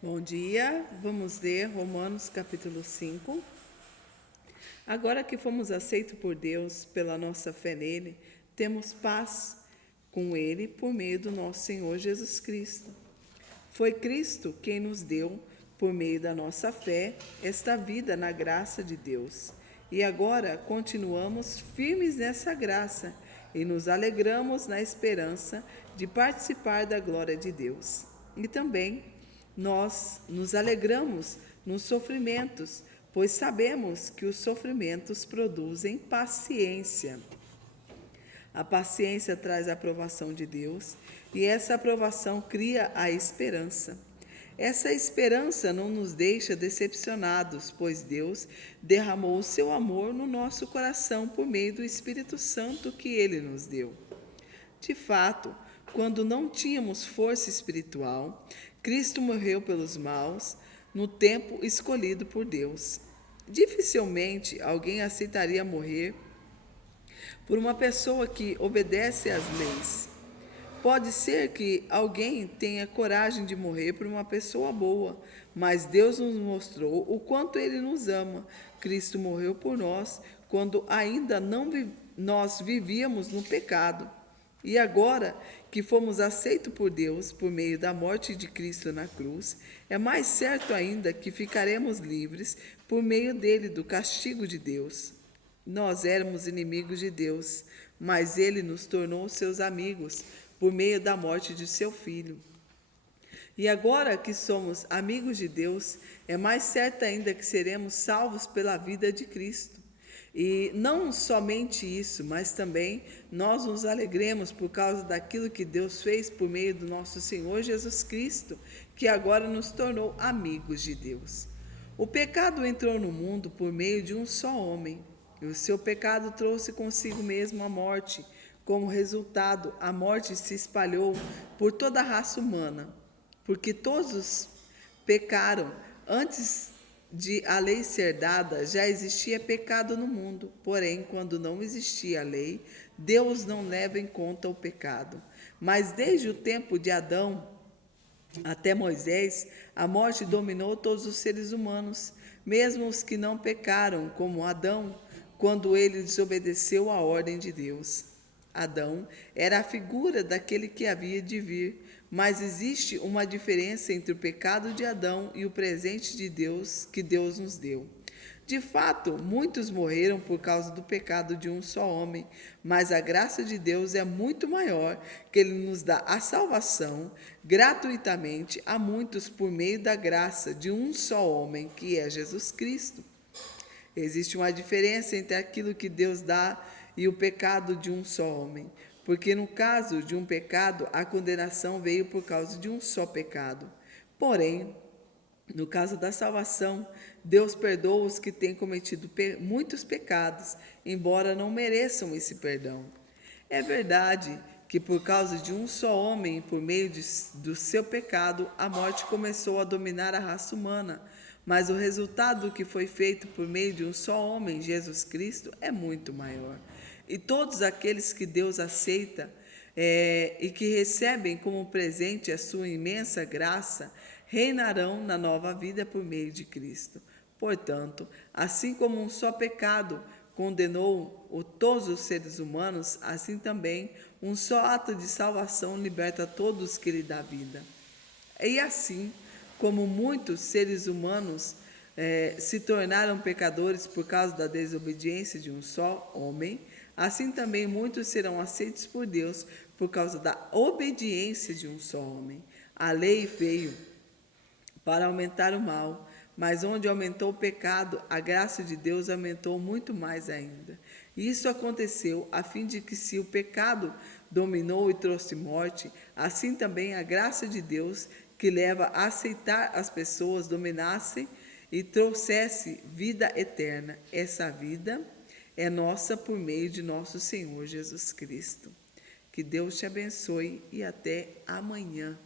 Bom dia, vamos ler Romanos capítulo 5. Agora que fomos aceitos por Deus pela nossa fé nele, temos paz com ele por meio do nosso Senhor Jesus Cristo. Foi Cristo quem nos deu, por meio da nossa fé, esta vida na graça de Deus. E agora continuamos firmes nessa graça e nos alegramos na esperança de participar da glória de Deus. E também nós nos alegramos nos sofrimentos, pois sabemos que os sofrimentos produzem paciência. A paciência traz a aprovação de Deus e essa aprovação cria a esperança. Essa esperança não nos deixa decepcionados, pois Deus derramou o seu amor no nosso coração por meio do Espírito Santo que ele nos deu. De fato, quando não tínhamos força espiritual, Cristo morreu pelos maus no tempo escolhido por Deus. Dificilmente alguém aceitaria morrer por uma pessoa que obedece às leis. Pode ser que alguém tenha coragem de morrer por uma pessoa boa, mas Deus nos mostrou o quanto Ele nos ama. Cristo morreu por nós quando ainda nós vivíamos no pecado. E agora que fomos aceitos por Deus por meio da morte de Cristo na cruz, é mais certo ainda que ficaremos livres por meio dele do castigo de Deus. Nós éramos inimigos de Deus, mas ele nos tornou seus amigos por meio da morte de seu Filho. E agora que somos amigos de Deus, é mais certo ainda que seremos salvos pela vida de Cristo. E não somente isso, mas também nós nos alegremos por causa daquilo que Deus fez por meio do nosso Senhor Jesus Cristo, que agora nos tornou amigos de Deus. O pecado entrou no mundo por meio de um só homem, e o seu pecado trouxe consigo mesmo a morte. Como resultado, a morte se espalhou por toda a raça humana, porque todos pecaram. Antes de a lei ser dada, já existia pecado no mundo. Porém, quando não existia a lei, Deus não leva em conta o pecado. Mas desde o tempo de Adão até Moisés, a morte dominou todos os seres humanos, mesmo os que não pecaram, como Adão, quando ele desobedeceu à ordem de Deus. Adão era a figura daquele que havia de vir, mas existe uma diferença entre o pecado de Adão e o presente de Deus que Deus nos deu. De fato, muitos morreram por causa do pecado de um só homem, mas a graça de Deus é muito maior, que ele nos dá a salvação gratuitamente a muitos por meio da graça de um só homem, que é Jesus Cristo. Existe uma diferença entre aquilo que Deus dá e o pecado de um só homem, porque no caso de um pecado, a condenação veio por causa de um só pecado. Porém, no caso da salvação, Deus perdoa os que têm cometido muitos pecados, embora não mereçam esse perdão. É verdade que por causa de um só homem, por meio do seu pecado, a morte começou a dominar a raça humana, mas o resultado do que foi feito por meio de um só homem, Jesus Cristo, é muito maior. E todos aqueles que Deus aceita e que recebem como presente a sua imensa graça, reinarão na nova vida por meio de Cristo. Portanto, assim como um só pecado condenou todos os seres humanos, assim também um só ato de salvação liberta todos que lhe dá vida. E assim como muitos seres humanos se tornaram pecadores por causa da desobediência de um só homem, assim também muitos serão aceitos por Deus por causa da obediência de um só homem. A lei veio para aumentar o mal, mas onde aumentou o pecado, a graça de Deus aumentou muito mais ainda. Isso aconteceu a fim de que, se o pecado dominou e trouxe morte, assim também a graça de Deus, que leva a aceitar as pessoas, dominasse e trouxesse vida eterna. Essa vida é nossa por meio de nosso Senhor Jesus Cristo. Que Deus te abençoe e até amanhã.